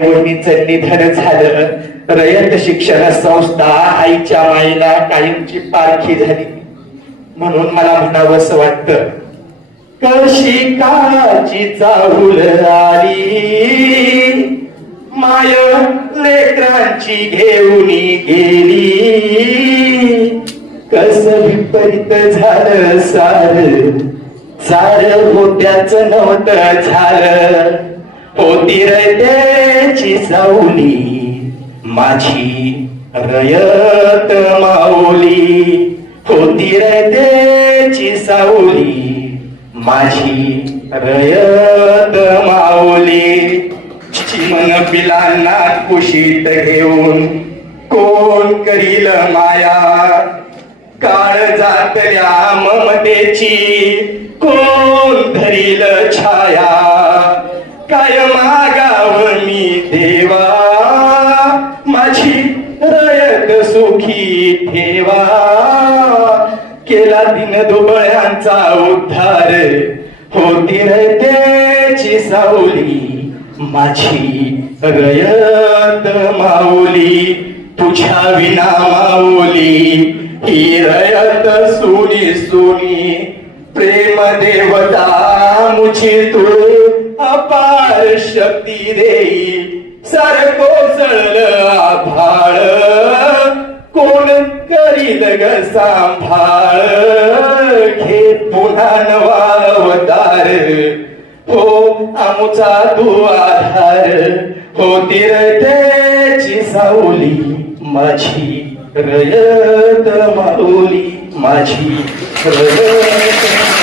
वहिनीचं निधन झालं. रयत शिक्षण संस्था आईच्या माईला कायमची पारखी झाली. म्हणून मला म्हणावंस वाटतं कशी काची चाहूल आली. माय लेकरांची घेऊन गेली. कस विपरीत झालं सार. सार होत्याच नव्हतं झालं. होती रयतेची सावली माझी रयत माऊली. होती रयतेची सावली माझी रयत माऊली. चिमन पिलांना कुशीत घेऊन कोण करील माया? काळ जातल्या ममतेची कोण धरील छाया? काय मागाव मी देवा? माझी रयत सुखी ठेवा. केला दिन दुबळ्यांचा उद्धार. होती रयतेची सावली. माझी रयत माऊली. तुझ्या विना माऊली. ही रयत सुनी सुनी. प्रेम देवता मुझी तू अपार शक्ती देई सार कोसळल आभाळ. कोण करील ग सांभाळ? घे पुन्हा नवा अवतार. हो आमचा तू आधार. होती तिरतेची सावली माझी रयत माऊली माझी रयत